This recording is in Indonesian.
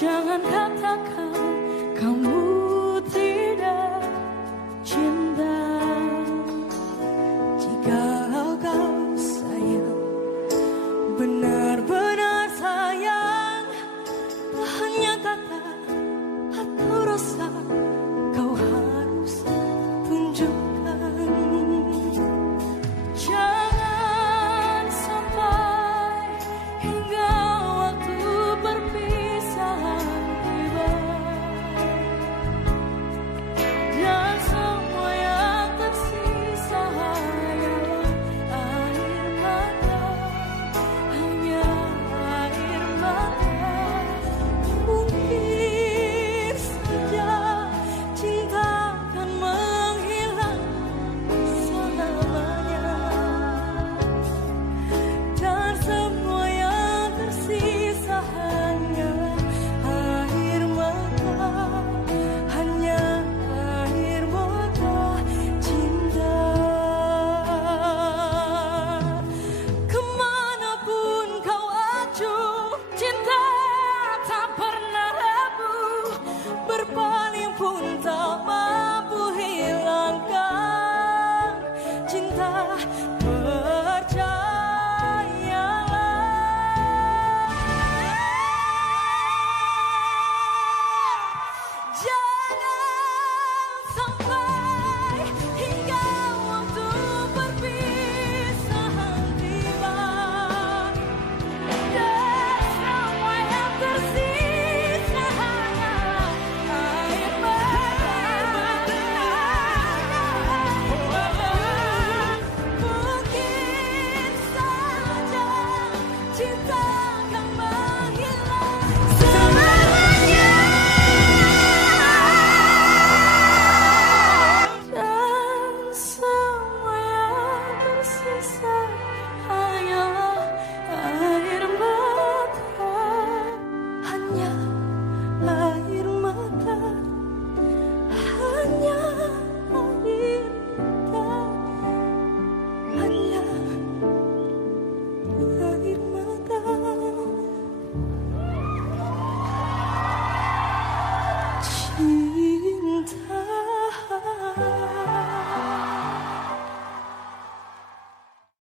Jangan katakan kamu tidak cinta. Jika kau sayang, benar-benar sayang, hanya kata atau rasa kau harus tunjukkan. Jangan sampai hingga waktu perpisahan tiba, dan semua yang tersisa hanyalah air mata, hanya air mata. Mungkin saja cinta akan menghilang selamanya, dan semua yang tersisa hanyalah air mata, hanya air mata cinta. Kemanapun kau acu, cinta tak pernah rapuh, berpaling pun tak